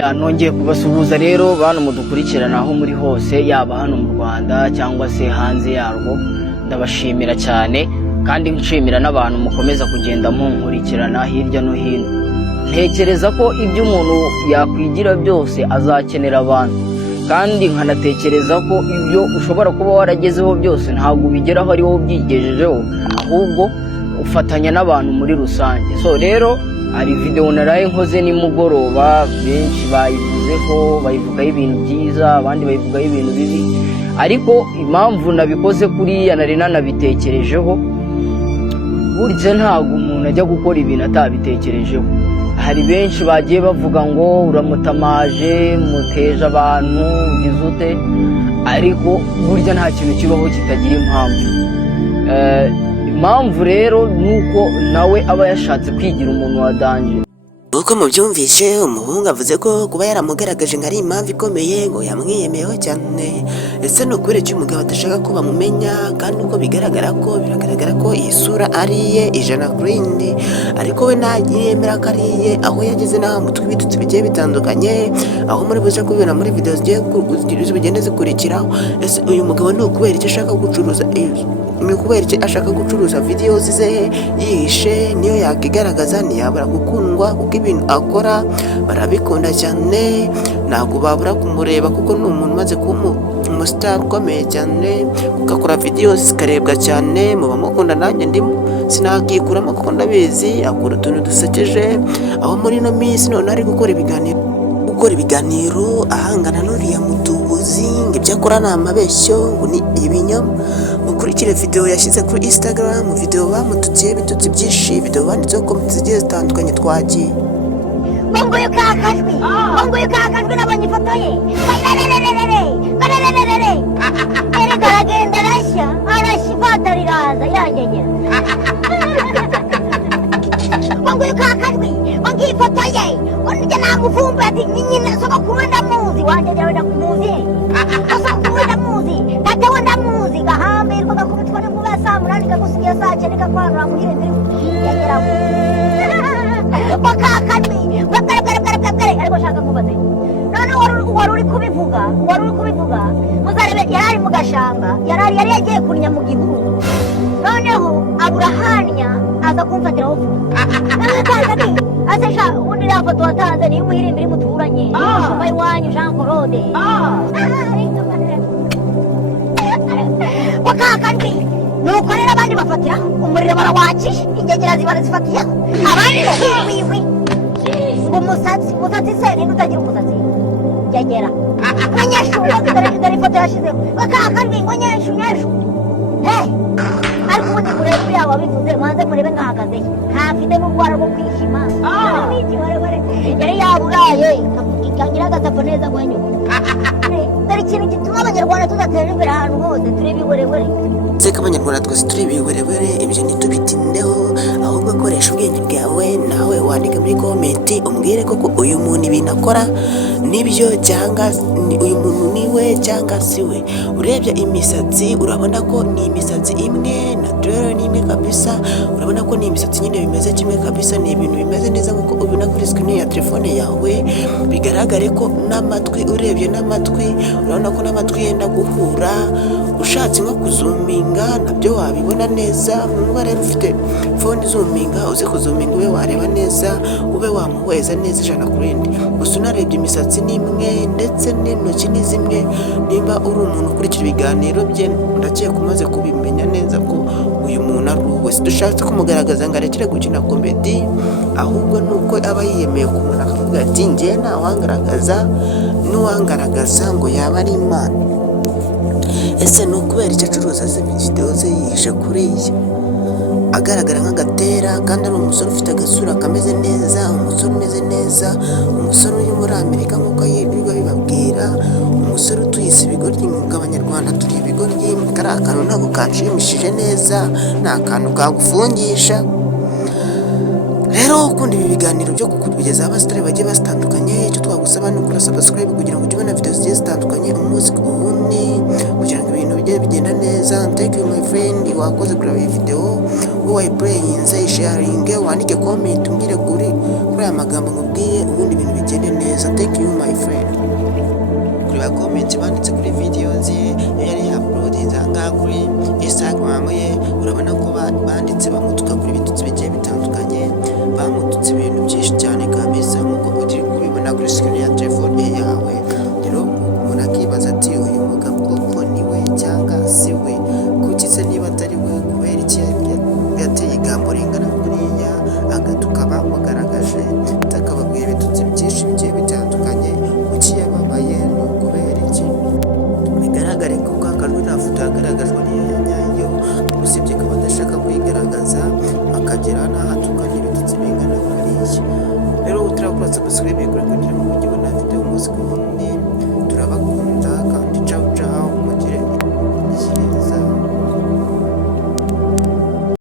nongeye kubasuhuza rero bantu mudukurikirana aho muri hose, yaba hano mu Rwanda cyangwa se hanze yarwo. Ndabashimira cyane kandi nshimira n'abantu mukomeza kugenda munkurikirana hirya no hino. Ntekereza ko ibyo umuntu yakwigira byose azakenera abantu, kandi nkanatekereza ko ibyo ushobora kuba waragezeho byose ntabwo ubigeraho ari wowe ubyigejejeho, ahubwo ufatanya n'abantu muri rusange. So rero hari video naraye nkoze nimugoroba, benshi bayivuzeho, bayivugaho ibintu byiza, abandi bayivugaho ibintu bibi, ariko impamvu nabikoze kuriya nari nanabitekerejeho. Burya ntabwo umuntu ajya gukora ibintu atabitekerejeho. Hari benshi bagiye bavuga ngo uramutamaje, muteje abantu, ugize ute, ariko burya nta kintu kibaho kitagira impamvu. Impamvu rero nuko nawe aba yashatse kwigira umuntu wa danje. Uko mubyumvise, umuhungu avuze ko kuba yaramugaragaje ngo ari impamvu ikomeye, ngo yamwiyemeyeho cyane. Ese ni ukubera iki umugabo adashaka ko bamumenya? Kandi uko biragaragara ko iyi sura ari iye ijana ku rindi, ariko we ntayemera ko ari iye, aho yageze n'aho mu twibitutsi bigiye bitandukanye, aho muri buze kubibona muri video zigenda zikurikiraho. Ese uyu mugabo ni ukubera iki ashaka gucuruza ashaka gucuruza videos ze yihishe? Niyo yakigaragaza ntiyabura gukundwa, kuko ibintu akora barabikunda cyane, ntabwo babura kumureba kuko ni umuntu umaze kuba umustar ukomeye cyane, ugakora videos zikarebwa cyane. Muba mukunda, nanjye ndimo sinakikuramo kuko ndabizi akora utuntu dusekeje, aho muri no minsi none ari gukora ibiganiro ahangana n'uriya mutubuzi ngo ibyo akora ni amabeshyo, ngo ni ibinyoma. Mukurikire video yashyize kuri Instagram, video bamututiye ibitutsi byinshi, video banditseho comments zigiye zitandukanye twagiye. Nguyu kakajwe nabonye ifoto ye. Erega aragenda arashya ivata riraza irangegera. Nguyu kakajwe ngiye ifoto ye, njye namuvumbuye ati nyine sogokuru ndamuzi, wanjye jyawe ndakumuzi, sogokuru ndamuzi, datewe ndamuzi, gahambirwa gakubitwa n'inkuba ya saa munani kagusigiye saa cyenda kakwanura muhire ndiri yageraho. Kakajwe ariko shaka kubaze none wari uri kubivuga muzarebe yarari mu gashanga, yari yagiye kunya mu gihuru, noneho aburahanya aza kumfatiraho asesha ubundi iriya foto watanze niyo umuhirimbiri muturanye umushumba iwanyu Jean Claude. Kakajwe nuko rero abandi bafatira umuriro barawakisha, ingegera ziba zifatiyeho, abandi wiwi umusatsi se ninde utagira umusatsi yagera nkanyashu dore ifoto yashizeho. Kakajwe ngo nyashu ariko ubundi kureba uriya wabivuze manze murebe nkahagaze ntafite n'ubwara bwo kwishima, yari yaburaye ikangira agatapfa neza gwenyu. Dore ikintu gituma abanyarwanda tudatera imbere ahantu hose turi ibiwerewere. Seka abanyarwanda twese turi ibiwerewere, ibyo ntitubitindeho, ahubwo akoresha ubwenge bwawe. Nawe wandika muri komenti umbwire koko uyu muntu ibintu akora nibyo cyangwa uyu muntu niwe cyangwa si we. Urebye imisatsi urabona ko ni imisatsi imwe, naturel ni imwe kabisa, urabona ko ni imisatsi nyine bimeze kimwe kabisa, ni ibintu bimeze neza nkuko ubona kuri screen ya telefone yawe. Bigaragare ko n'amatwi, urebye n'amatwi urabona ko n'amatwi yenda guhura, ushatse nko kuzuminga nabyo wabibona neza. Nuba rero ufite phone zuminga, uze kuzuminga ube wareba neza, ube wamuhweza neza ijana ku rindi. Gusa unarebye imisatsi ni imwe ndetse n'intoki ni zimwe. Nimba uri umuntu ukurikira ibiganiro bye, ndakeka umaze kubimenya neza ko uyu muntu ari uwe. Dushatse kumugaragaza ngo arekere gukina komedi, ahubwo nuko aba yiyemeye ku muntu akavuga ati njye ntawangaragaza, n'uwangaragaza ngo yaba ari Imana. Ese ni ukubera icyo acuruza video ze yihishe kuriya, agaragara nk'agatera, kandi ari umusore ufite agasura kameze neza, umusore umeze neza, umusore uri muri Amerika nk'uko yirirwa bibabwira, umusore utuyise ibigoryi nk'uko abanyarwanda turi ibigoryi. Kariya kantu ntabwo kanshimishije neza, ni akantu kagufungisha. Rero ukunda ibi biganiro byo kukugezaho abasitari bagiye batandukanye, icyo twagusaba ni ukora subscribe kugira ngo ujye ubona video zigiye zitandukanye umunsi ku wundi, kugira ngo ibintu bigiye bigenda neza. Thank you my friend, wakoze kureba iyi video, wayiplayinze, sharinge, wandike comment umbwire kuri aya magambo nkubwiye, ubundi ibintu bigende neza. Thank you my friend. Kureba comment banditse kuri videos ye yari uploadinze ahangaha kuri Instagram ye, urabona ko banditse bamutuka kuri bitutsi bigiye bitandukanye, bamututse ibintu byinshi cyane kabisa, nk'uko uri kubibona kuri screen ya telefone yawe. Rero umuntu akibaza ati uyu mugabo koko ni we cyangwa si we, kuki se niba atari we, kubera iki yateye igambo ringana kuriya agatuka bamugaragaje, akababwira ibitutsi byinshi bigiye bitandukanye, kuki yababaye, ni ukubera iki? Bigaragare ko kakajwe nta foto yagaragajwe n'iyo nyayo, usibye ko badashaka kwigaragaza akagera n'ahatuka n'ibitutsi bingana kuriya. Rero utarakora subscribe kuri kugira ngo ujye ubona video umunsi ku wundi.